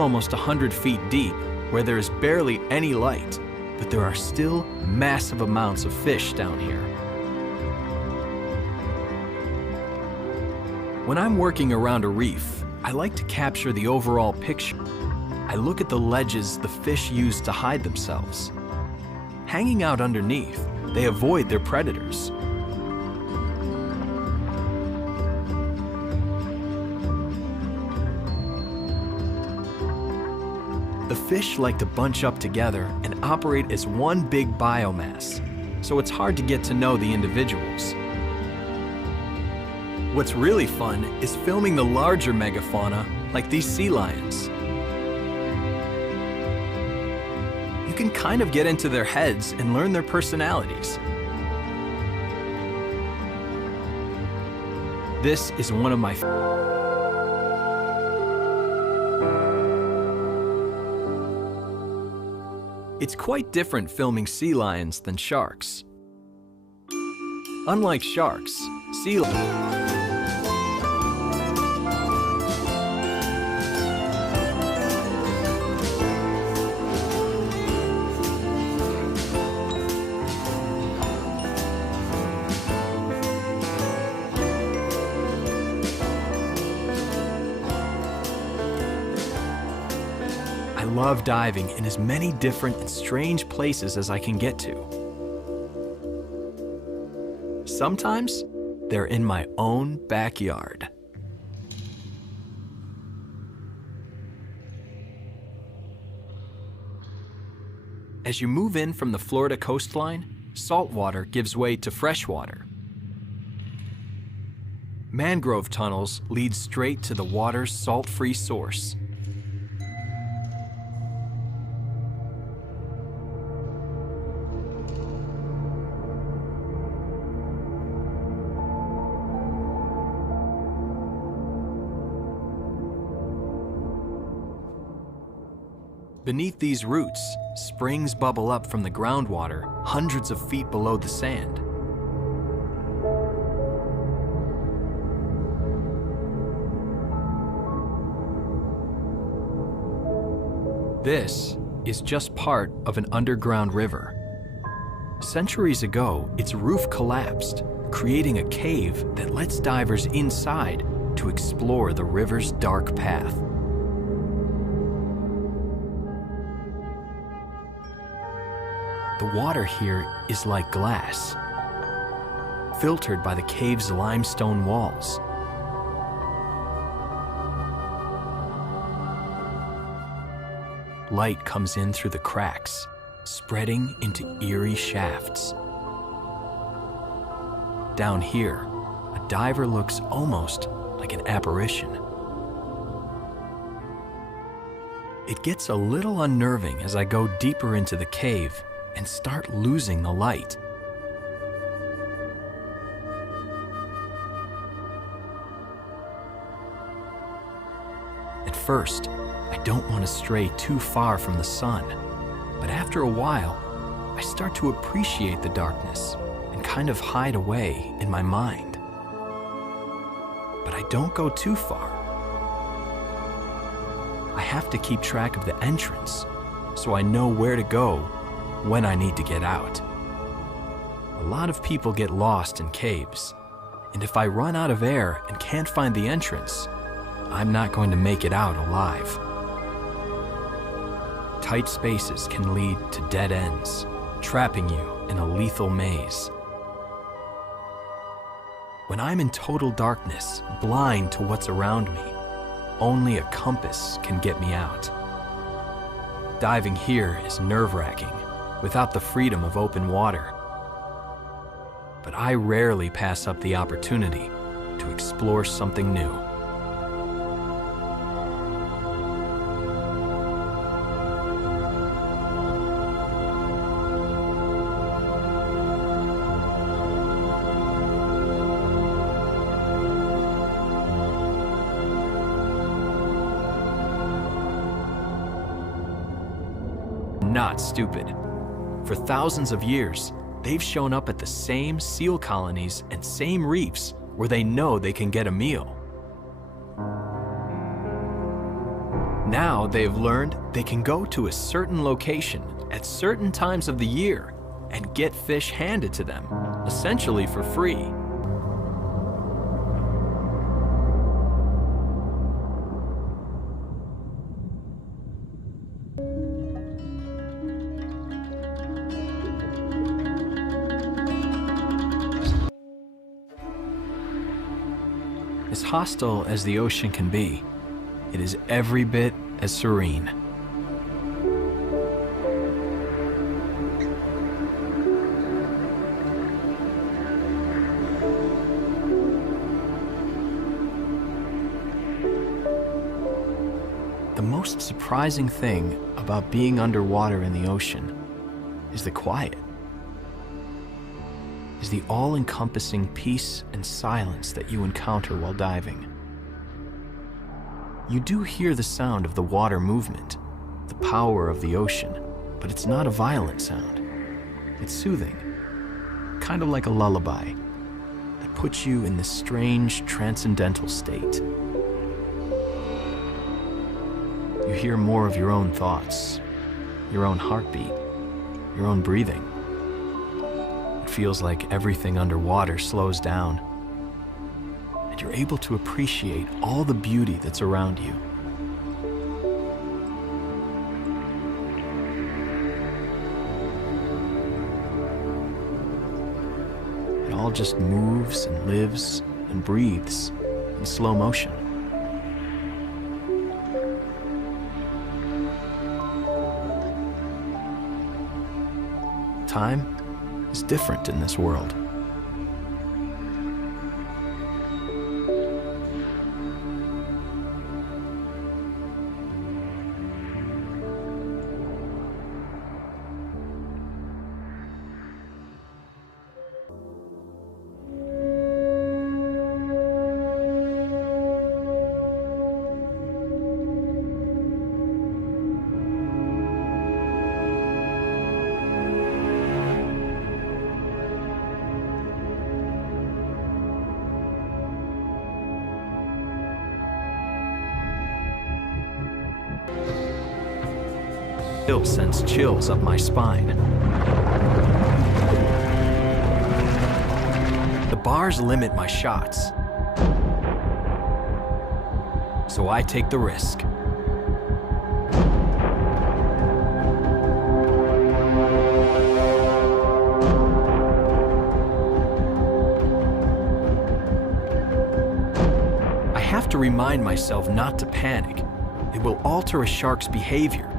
almost 100 feet deep, where there is barely any light, but there are still massive amounts of fish down here. When I'm working around a reef, I like to capture the overall picture. I look at the ledges the fish use to hide themselves. Hanging out underneath, they avoid their predators. The fish like to bunch up together and operate as one big biomass, so it's hard to get to know the individuals. What's really fun is filming the larger megafauna, like these sea lions. You can kind of get into their heads and learn their personalities. This is one of my It's quite different filming sea lions than sharks. Unlike sharks, sea lions I love diving in as many different and strange places as I can get to. Sometimes they're in my own backyard. As you move in from the Florida coastline, saltwater gives way to freshwater. Mangrove tunnels lead straight to the water's salt-free source. Beneath these roots, springs bubble up from the groundwater hundreds of feet below the sand. This is just part of an underground river. Centuries ago, its roof collapsed, creating a cave that lets divers inside to explore the river's dark path. The water here is like glass, filtered by the cave's limestone walls. Light comes in through the cracks, spreading into eerie shafts. Down here, a diver looks almost like an apparition. It gets a little unnerving as I go deeper into the cave and start losing the light. At first, I don't want to stray too far from the sun, but after a while, I start to appreciate the darkness and kind of hide away in my mind. But I don't go too far. I have to keep track of the entrance so I know where to go when I need to get out. A lot of people get lost in caves, and if I run out of air and can't find the entrance, I'm not going to make it out alive. Tight spaces can lead to dead ends, trapping you in a lethal maze. When I'm in total darkness, blind to what's around me, only a compass can get me out. Diving here is nerve-wracking, without the freedom of open water. But I rarely pass up the opportunity to explore something new. Not stupid. For thousands of years, they've shown up at the same seal colonies and same reefs where they know they can get a meal. Now they've learned they can go to a certain location at certain times of the year and get fish handed to them, essentially for free. As hostile as the ocean can be, it is every bit as serene. The most surprising thing about being underwater in the ocean is the quiet, is the all-encompassing peace and silence that you encounter while diving. You do hear the sound of the water movement, the power of the ocean, but it's not a violent sound. It's soothing, kind of like a lullaby that puts you in this strange, transcendental state. You hear more of your own thoughts, your own heartbeat, your own breathing. It feels like everything underwater slows down, and you're able to appreciate all the beauty that's around you. It all just moves and lives and breathes in slow motion. Time is different in this world. Still sends chills up my spine. The bars limit my shots, so I take the risk. I have to remind myself not to panic. It will alter a shark's behavior